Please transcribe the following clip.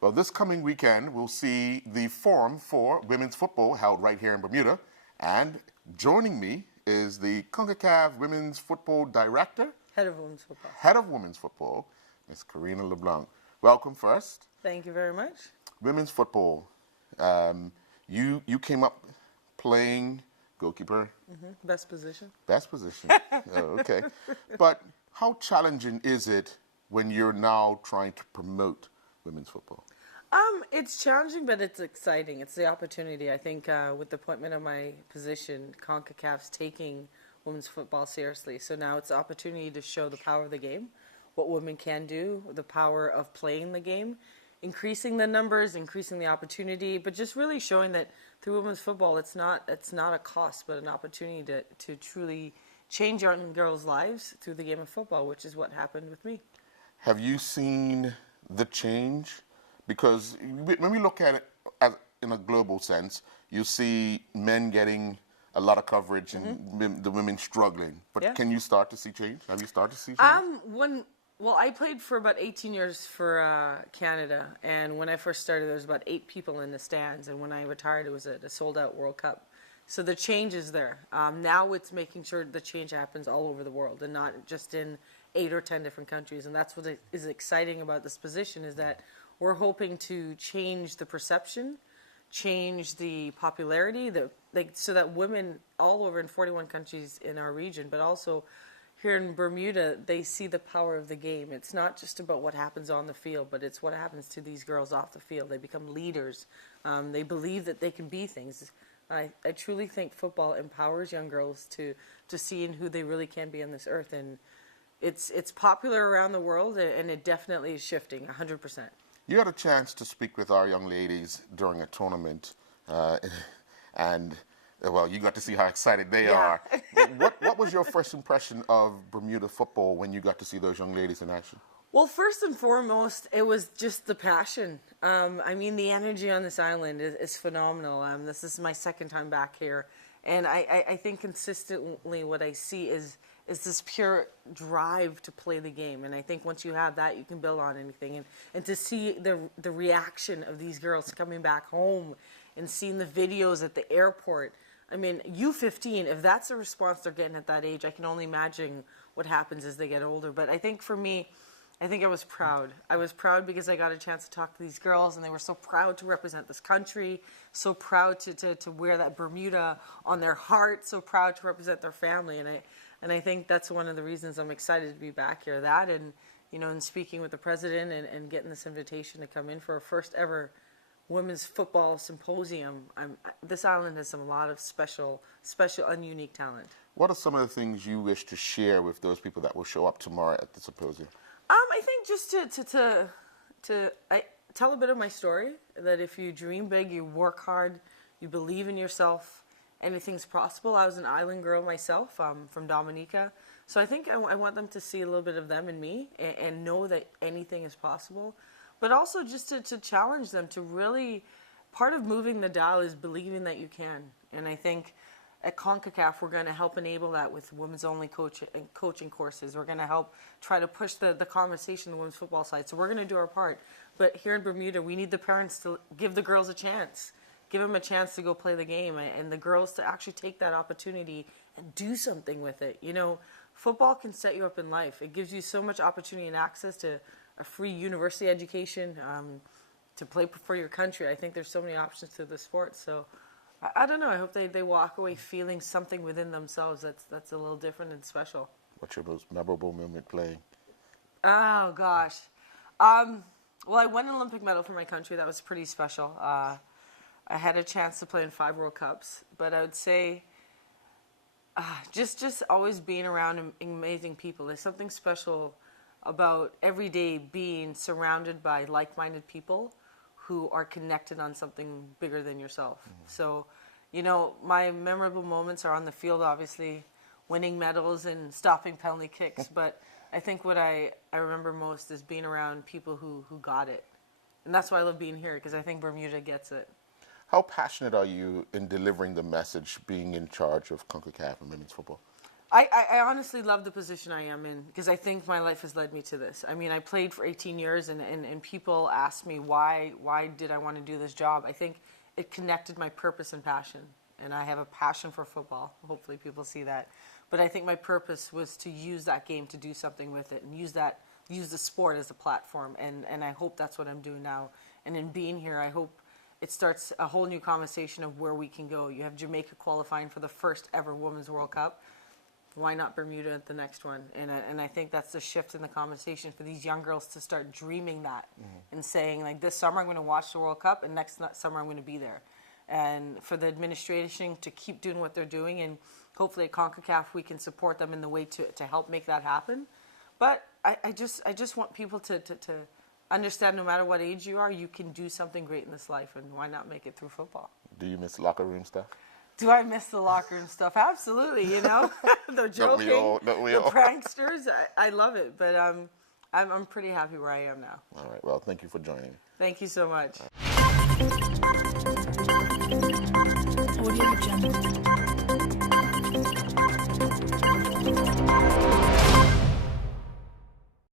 Well, this coming weekend, we'll see the Forum for Women's Football held right here in Bermuda. And joining me is the CONCACAF Women's Football Director. Head of Women's Football. Head of Women's Football, Ms. Karina LeBlanc. Welcome first. Thank you very much. Women's football. You came up playing goalkeeper. Best position. Best position. Oh, okay. But how challenging is it when you're now trying to promote women's football? It's challenging, but it's exciting. It's the opportunity. I think with the appointment of my position, CONCACAF's taking women's football seriously. So now it's the opportunity to show the power of the game, what women can do, the power of playing the game, increasing the numbers, increasing the opportunity, but just really showing that through women's football, it's not a cost, but an opportunity to truly change young girls' lives through the game of football, which is what happened with me. Have you seen the change? Because when we look at it in a global sense, you see men getting a lot of coverage and the women struggling. But Yeah. can you start to see change? Have you started to see change? Well, I played for about 18 years for Canada, and when I first started, there was about 8 people in the stands, and when I retired, it was a sold-out World Cup. So the change is there. Now it's making sure the change happens all over the world and not just in 8 or 10 different countries, and that's what is exciting about this position, is that we're hoping to change the perception, change the popularity, so that women all over in 41 countries in our region, but also here in Bermuda, they see the power of the game. It's not just about what happens on the field, but it's what happens to these girls off the field. They become leaders. They believe that they can be things. I truly think football empowers young girls to seeing who they really can be on this earth, and it's popular around the world, and it definitely is shifting 100%. You had a chance to speak with our young ladies during a tournament, and well, you got to see how excited they are. What was your first impression of Bermuda football when you got to see those young ladies in action? Well, first and foremost, it was just the passion. I mean, the energy on this island is phenomenal. This is my second time back here, and I think consistently what I see is this pure drive to play the game. And I think once you have that, you can build on anything. And to see the reaction of these girls coming back home and seeing the videos at the airport. I mean, U15, if that's the response they're getting at that age, I can only imagine what happens as they get older. But I think for me, I was proud. I was proud because I got a chance to talk to these girls, and they were so proud to represent this country, so proud to wear that Bermuda on their heart, so proud to represent their family. And I think that's one of the reasons I'm excited to be back here. That and, and speaking with the president and getting this invitation to come in for our first ever women's football symposium. This island has a lot of special and unique talent. What are some of the things you wish to share with those people that will show up tomorrow at the symposium? I think just to tell a bit of my story, that if you dream big, you work hard, you believe in yourself, anything's possible. I was an island girl myself, from Dominica. So I think I want them to see a little bit of them in me and know that anything is possible. But also just to challenge them to really, part of moving the dial is believing that you can. And I think at CONCACAF, we're going to help enable that with women's only coaching courses. We're going to help try to push the conversation on the women's football side. So we're going to do our part. But here in Bermuda, we need the parents to give the girls a chance. Give them a chance to go play the game, and the girls to actually take that opportunity and do something with it. Football can set you up in life. It gives you so much opportunity and access to a free university education, to play for your country. I think there's so many options to the sport. So I don't know. I hope they walk away feeling something within themselves that's a little different and special. What's your most memorable moment playing? Oh, gosh. Well, I won an Olympic medal for my country. That was pretty special. I had a chance to play in 5 World Cups. But I would say just always being around amazing people. There's something special about every day being surrounded by like-minded people who are connected on something bigger than yourself. So, my memorable moments are on the field, obviously, winning medals and stopping penalty kicks. But I think what I remember most is being around people who got it. And that's why I love being here, because I think Bermuda gets it. How passionate are you in delivering the message, being in charge of CONCACAF and women's football? I honestly love the position I am in because I think my life has led me to this. I mean, I played for 18 years and people ask me why did I want to do this job. I think it connected my purpose and passion. And I have a passion for football. Hopefully people see that. But I think my purpose was to use that game to do something with it and use the sport as a platform. And I hope that's what I'm doing now. And in being here, I hope it starts a whole new conversation of where we can go. You have Jamaica qualifying for the first ever Women's World Cup. Why not Bermuda at the next one? And I think that's the shift in the conversation for these young girls to start dreaming that and saying, like, this summer I'm going to watch the World Cup and next summer I'm going to be there. And for the administration to keep doing what they're doing, and hopefully at CONCACAF we can support them in the way to help make that happen. But I just want people to understand no matter what age you are, you can do something great in this life, and why not make it through football? Do you miss locker room stuff? Do I miss the locker room stuff? Absolutely, you know. The joking, the pranksters, I love it. But I'm pretty happy where I am now. All right, well, thank you for joining. Thank you so much. Audio Jungle.